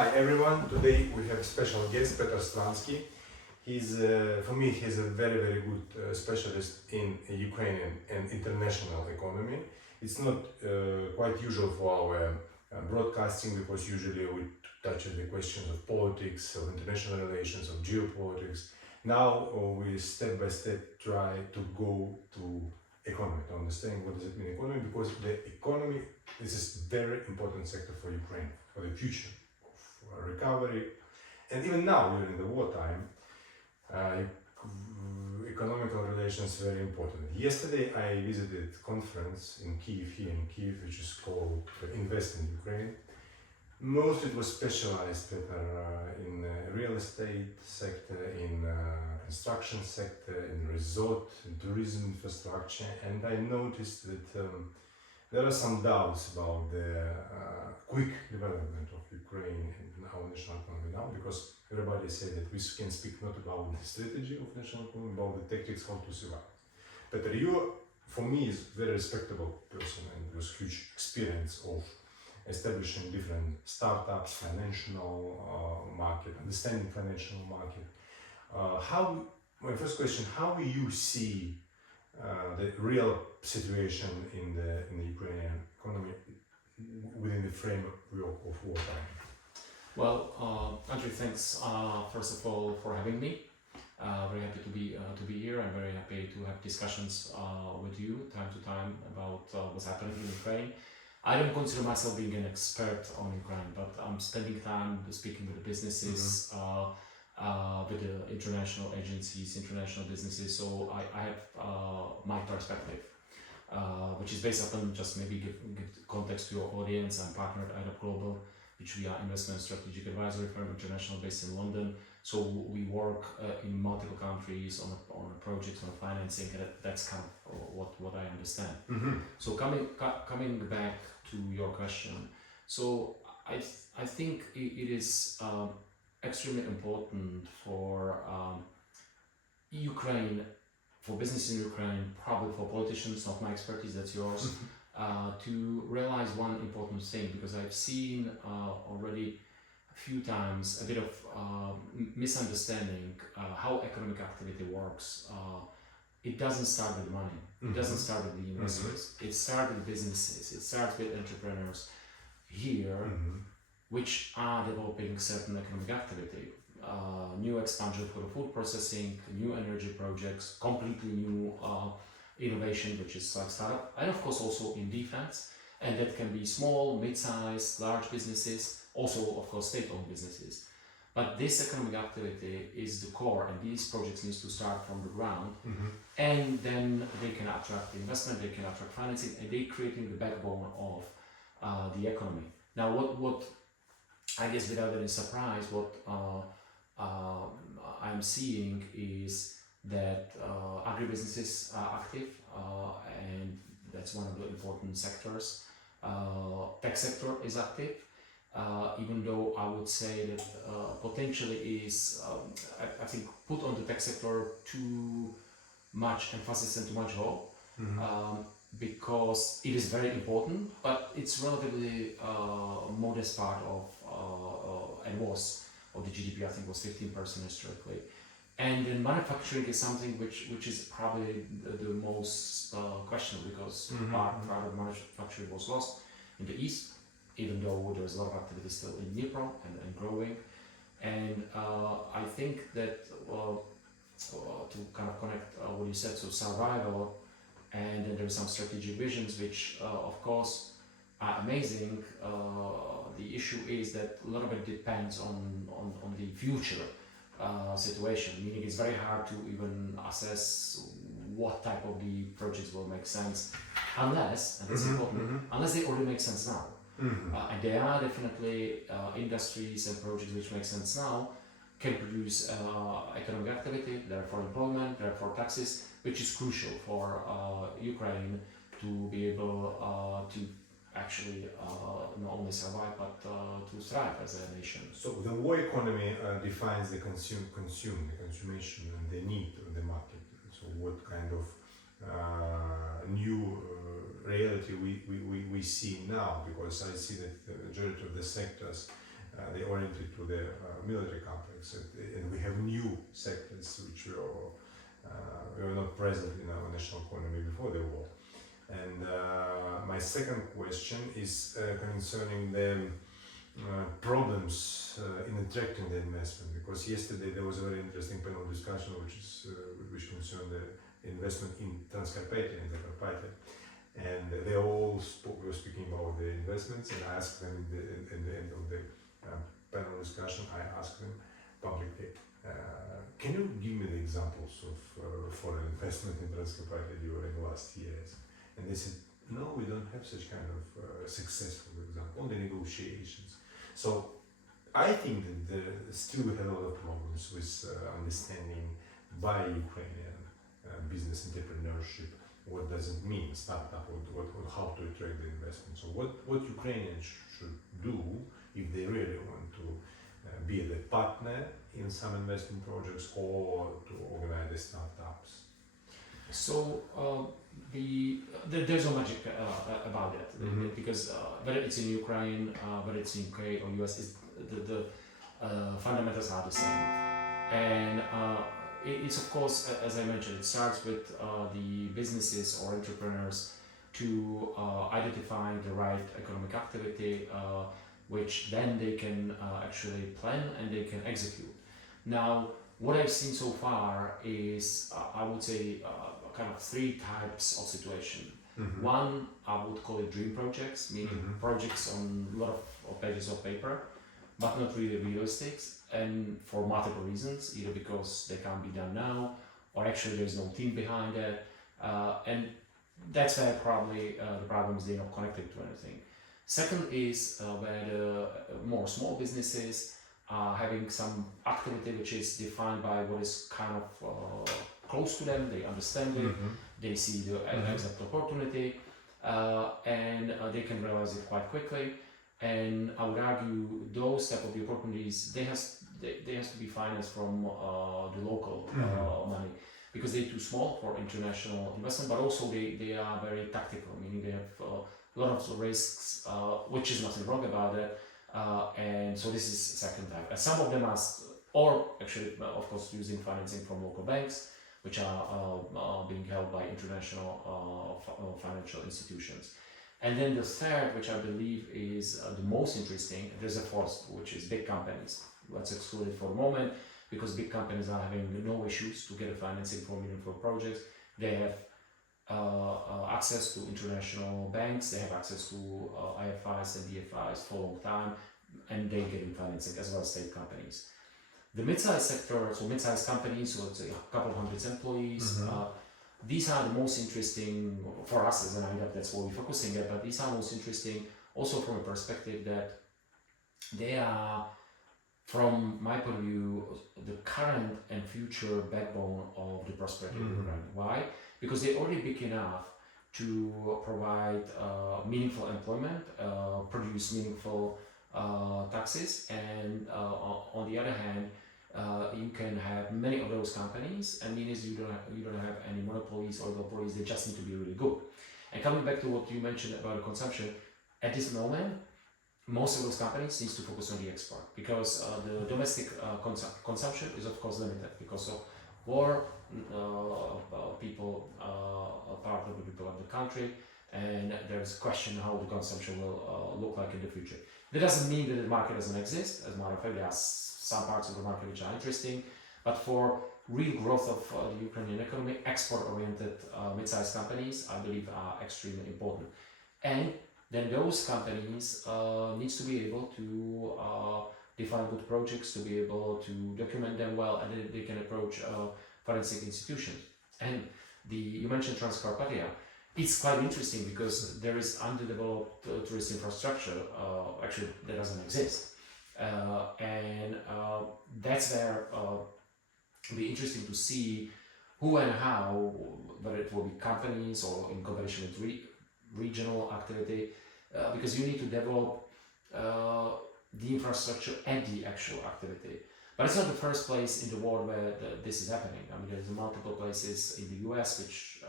Hi everyone, today we have a special guest, Petr Stransky. For me, he's a very good specialist in Ukrainian and international economy. It's not quite usual for our broadcasting because usually we touch on the questions of politics, of international relations, of geopolitics. Now we step by step try to go to economy, to understand what does it mean economy, because the economy is a very important sector for Ukraine, for the future of recovery. And even now, during the wartime, economical relations very important. Yesterday I visited a conference in Kiev, here in Kiev, which is called Invest in Ukraine. Most it was specialized in real estate sector, in construction sector, in resort, in tourism infrastructure, and I noticed that there are some doubts about the quick development of Ukraine and our national economy now, because everybody said that we can speak not about the strategy of national economy, about the tactics how to survive. But you, for me, is a very respectable person and with huge experience of establishing different startups, financial market, understanding financial market. My first question, how do you see the real situation in the Ukrainian economy within the framework of wartime? Well, Andrew, thanks first of all for having me. Very happy to be here. I'm very happy to have discussions with you time to time about what's happening in Ukraine. I don't consider myself being an expert on Ukraine, but I'm spending time speaking with the businesses, with the international agencies, international businesses. So I have my perspective, which is based upon just maybe give context to your audience. I'm partnered at IDOP Global, which we are investment strategic advisory firm, international, based in London. So we work in multiple countries on a project, on a financing. That's kind of what I understand. So coming back to your question, so I think it is extremely important for Ukraine, for business in Ukraine, probably for politicians, not my expertise, that's yours, to realize one important thing, because I've seen already a few times a bit of misunderstanding how economic activity works. It doesn't start with money, it doesn't start with the investors, it starts with businesses, it starts with entrepreneurs here, which are developing certain economic activity. New expansion for the food processing, new energy projects, completely new innovation, which is like startup, and of course also in defense, and that can be small, mid-sized, large businesses, also of course state-owned businesses. But this economic activity is the core, and these projects need to start from the ground, and then they can attract investment, they can attract financing, and they're creating the backbone of the economy. Now, what I guess without any surprise, what I'm seeing is that agribusinesses are active, and that's one of the important sectors. Tech sector is active, even though I would say that potentially is, I think, put on the tech sector too much emphasis and too much hope, because it is very important, but it's relatively modest part of, and was, of the GDP. I think was 15% historically. And then manufacturing is something which is probably the most questionable, because part of manufacturing was lost in the east, even though there's a lot of activity still in Dnipro and growing. And I think that to kind of connect what you said, so survival, and then there's some strategic visions which of course are amazing. The issue is that a lot of it depends on the future situation, meaning it's very hard to even assess what type of the projects will make sense unless, and that's important, unless they already make sense now. And there are definitely industries and projects which make sense now, can produce economic activity, therefore employment, therefore taxes, which is crucial for Ukraine to be able to actually not only survive but to thrive as a nation. So the war economy defines the the consumption and the need of the market. So what kind of new reality we see now, because I see that the majority of the sectors they oriented to the military complex, and we have new sectors which were not present in our national economy before the war. And my second question is concerning the problems in attracting the investment, because yesterday there was a very interesting panel discussion which concerned the investment in Transcarpathia, in the Carpathia, and they all were speaking about the investments, and I asked them in the end of the panel discussion, I asked them publicly, can you give me the examples of foreign investment in Transcarpathia during the last years? And they said, no, we don't have such kind of successful example, only negotiations. So I think that still we have a lot of problems with understanding by Ukrainian business entrepreneurship what does it mean startup, how to attract the investment. So what Ukrainians should do if they really want to be the partner in some investment projects or to organize the startups. So there's no magic about it, because whether it's in Ukraine, whether it's in UK or US, the fundamentals are the same. And it's of course, as I mentioned, it starts with the businesses or entrepreneurs to identify the right economic activity, which then they can actually plan and they can execute. Now, what I've seen so far is, I would say, kind of three types of situation. One, I would call it dream projects, meaning projects on a lot of pages of paper, but not really realistic, and for multiple reasons, either because they can't be done now, or actually there's no team behind it, and that's where probably the problem is they're not connected to anything. Second is where the more small businesses are having some activity which is defined by what is kind of close to them, they understand it, they see the exact opportunity, and they can realize it quite quickly. And I would argue those type of opportunities, they has to be financed from the local money, because they're too small for international investment, but also they are very tactical, meaning they have a lot of risks, which is nothing wrong about it. And so this is second type. Some of them are, or actually, of course, using financing from local banks, which are being held by international financial institutions. And then the third, which I believe is the most interesting, there's a fourth, which is big companies. Let's exclude it for a moment, because big companies are having no issues to get a financing for meaningful projects. They have access to international banks, they have access to IFIs and DFIs for a long time, and they're getting financing as well as state companies. The mid-sized sector, so mid-sized companies, so it's a couple of hundred employees, these are the most interesting for us as an IDAP, that's what we're focusing at, but these are most interesting also from a perspective that they are, from my point of view, the current and future backbone of the prosperity of Ukraine. Why? Because they're already big enough to provide meaningful employment, produce meaningful taxes, and on the other hand, you can have many of those companies, and means you don't have any monopolies or oligopolies. They just need to be really good. And coming back to what you mentioned about the consumption, at this moment, most of those companies need to focus on the export, because the domestic consumption is of course limited because of war, people, part of the people of the country, and there's a question how the consumption will look like in the future. That doesn't mean that the market doesn't exist. As a matter of fact, there are some parts of the market which are interesting, but for real growth of the Ukrainian economy, export-oriented mid-sized companies, I believe, are extremely important. And then those companies needs to be able to define good projects, to be able to document them well, and then they can approach forensic institutions. And you mentioned Transcarpathia. It's quite interesting because there is underdeveloped tourist infrastructure, actually that doesn't exist. And that's where it'll be interesting to see who and how, whether it will be companies or in combination with regional activity, because you need to develop the infrastructure and the actual activity. But it's not the first place in the world where this is happening. I mean, there's multiple places in the US which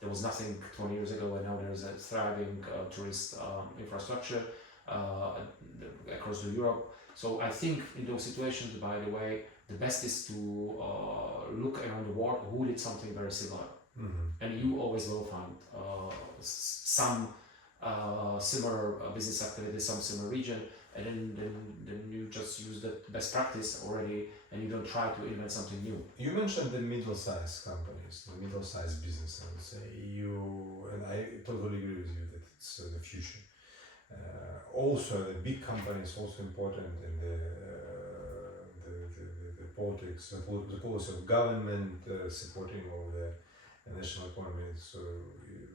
there was nothing 20 years ago, and now there's a thriving tourist infrastructure. across the Europe. So I think in those situations, by the way, the best is to look around the world who did something very similar, and you always will find some similar business activity, some similar region, and then you just use the best practice already, and you don't try to invent something new. You mentioned the middle-sized companies, the middle-sized business. I would say and I totally agree with you that it's the future. Also, the big companies also important in the politics, the policy of government supporting all the national economy is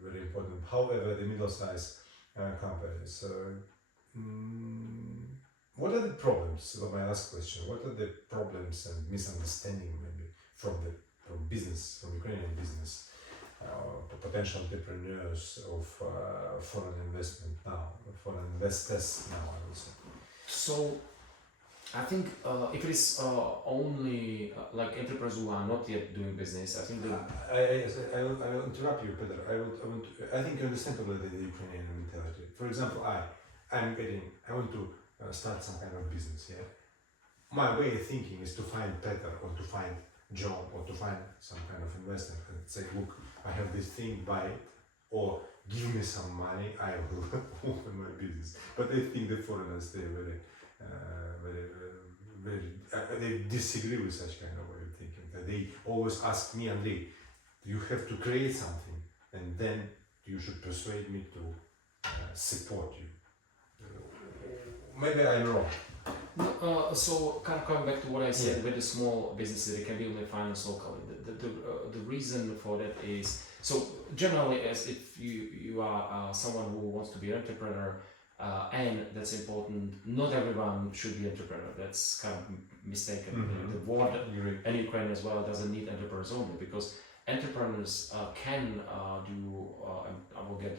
very important. However, the middle-sized companies. What are the problems? So my last question: what are the problems and misunderstanding maybe from Ukrainian business, potential entrepreneurs of foreign investment now, foreign investors now, I would say? So I think if it is only like entrepreneurs who are not yet doing business, I think I will interrupt you, Peter. I think you understand already the Ukrainian mentality. For example, I want to start some kind of business. Yeah, my way of thinking is to find Peter or to find John or to find some kind of investor and say, look, I have this thing, buy it, or give me some money, I will open my business. But I think the foreigners, they they disagree with such kind of way of thinking. That they always ask me, Andrei, you have to create something, and then you should persuade me to support you. Maybe I'm wrong. So kind of coming back to what I said with the small businesses, they can be only financed locally. The reason for that is, so generally, as if you are someone who wants to be an entrepreneur, and that's important, not everyone should be an entrepreneur. That's kind of mistaken. The world and Ukraine as well doesn't need entrepreneurs only, because entrepreneurs can do, and I will get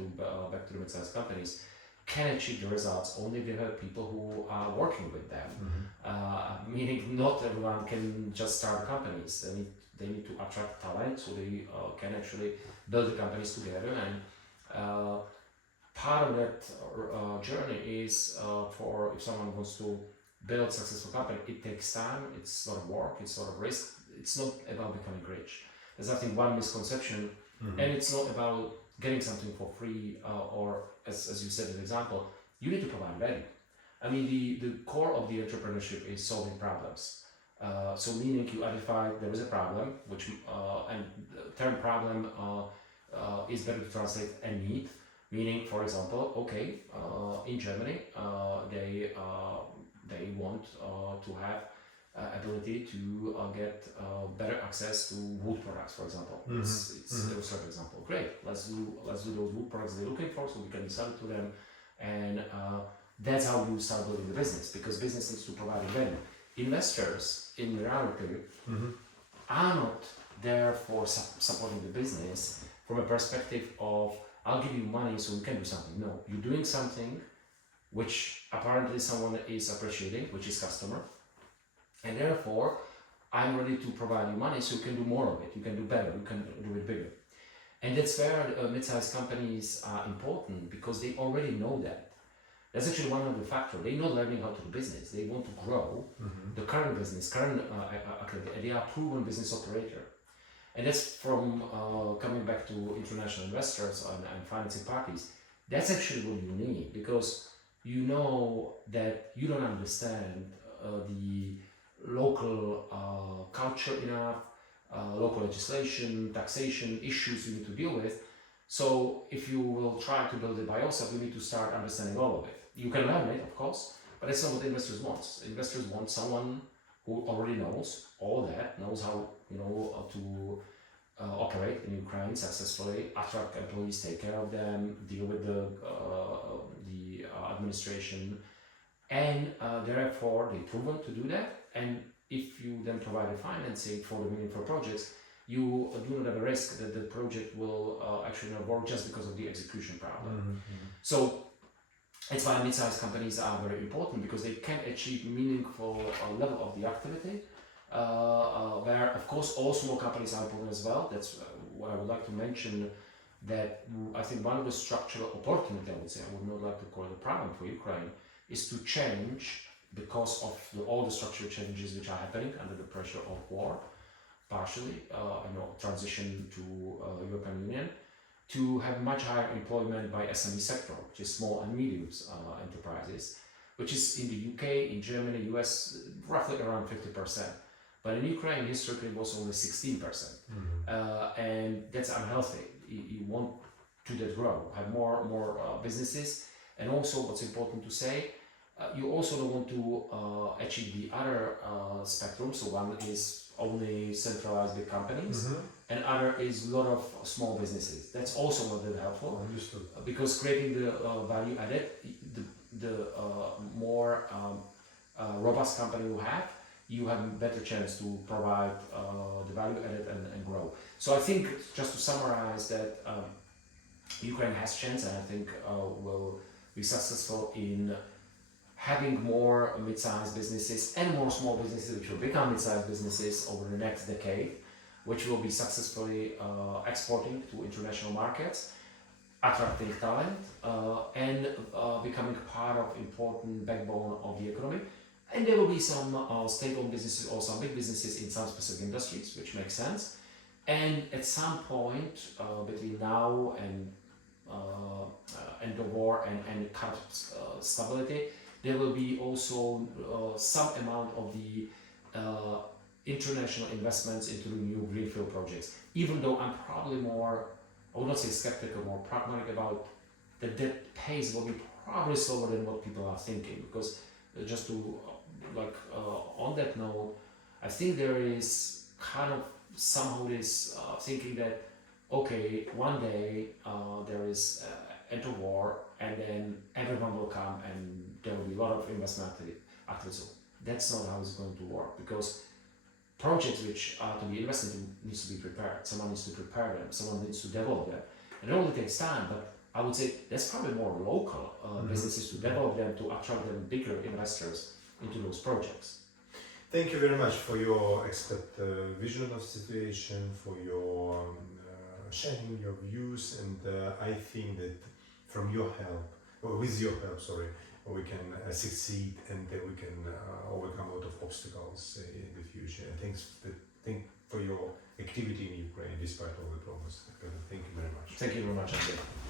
back to the mid-sized companies, can achieve the results only if they have people who are working with them. Meaning not everyone can just start companies. They need to attract talent, so they can actually build the companies together. And part of that journey is for if someone wants to build a successful company, it takes time, it's a lot of work, it's a lot of risk. It's not about becoming rich. There's I think one misconception, and it's not about getting something for free or as you said, an example, you need to provide value. I mean, the core of the entrepreneurship is solving problems. So meaning you identify there is a problem, which and the term problem is better to translate a need. Meaning, for example, okay, in Germany, they want to have ability to get better access to wood products, for example. It's a illustrative example. Great, let's do those wood products they're looking for, so we can sell it to them, and that's how you start building the business, because business needs to provide value. Investors, in reality, are not there for supporting the business from a perspective of I'll give you money so we can do something. No, you're doing something which apparently someone is appreciating, which is customer. And therefore, I'm ready to provide you money so you can do more of it, you can do better, you can do it bigger. And that's where mid-sized companies are important, because they already know that. That's actually one of the factors. They're not learning how to do business. They want to grow the current business, activity, and they are proven business operator. And that's from coming back to international investors and financing parties. That's actually what you need, because you know that you don't understand the local culture enough, local legislation, taxation issues you need to deal with. So if you will try to build it by yourself, you need to start understanding all of it. You can learn it, of course, but that's not what investors want. Investors want someone who already knows all that, knows how to operate in Ukraine successfully, attract employees, take care of them, deal with the administration, and therefore they're proven to do that. And if you then provide the financing for the meaningful projects, you do not have a risk that the project will actually not work just because of the execution problem. So that's why mid-sized companies are very important, because they can achieve meaningful level of the activity, where of course all small companies are important as well. That's what I would like to mention. that I think one of the structural opportunity, I would say, I would not like to call it a problem for Ukraine, is to change because of all the structural changes which are happening under the pressure of war, partially, transition to European Union, to have much higher employment by SME sector, which is small and medium enterprises, which is in the UK, in Germany, US, roughly around 50%. But in Ukraine, historically, it was only 16%. And that's unhealthy. You want to that grow, have more businesses. And also, what's important to say, you also don't want to achieve the other spectrum. So one is only centralized big companies, and other is a lot of small businesses. That's also not that helpful. Understood. Because creating the value added, the more robust company you have a better chance to provide the value added and grow. So I think, just to summarize, that Ukraine has chance, and I think will be successful in having more mid-sized businesses and more small businesses which will become mid-sized businesses over the next decade, which will be successfully exporting to international markets, attracting talent, and becoming part of important backbone of the economy. And there will be some state-owned businesses or some big businesses in some specific industries, which makes sense. And at some point between now and end of war and kind of stability, there will be also some amount of the international investments into the new greenfield projects. Even though I'm probably more, I would not say skeptical, more pragmatic about that pace will be probably slower than what people are thinking. Because just to on that note, I think there is kind of somehow this thinking that okay, one day there is end of war, and then everyone will come and there will be a lot of investment activity. That's not how it's going to work, because projects which are to be invested in needs to be prepared. Someone needs to prepare them. Someone needs to develop them. It only takes time, but I would say that's probably more local businesses to develop them, to attract them bigger investors into those projects. Thank you very much for your expert vision of the situation, for your sharing your views, and I think that from your help, or with your help, sorry, we can succeed, and we can overcome a lot of obstacles in the future. And thank for your activity in Ukraine despite all the problems. Thank you very much. Thank you very much, Andrzej.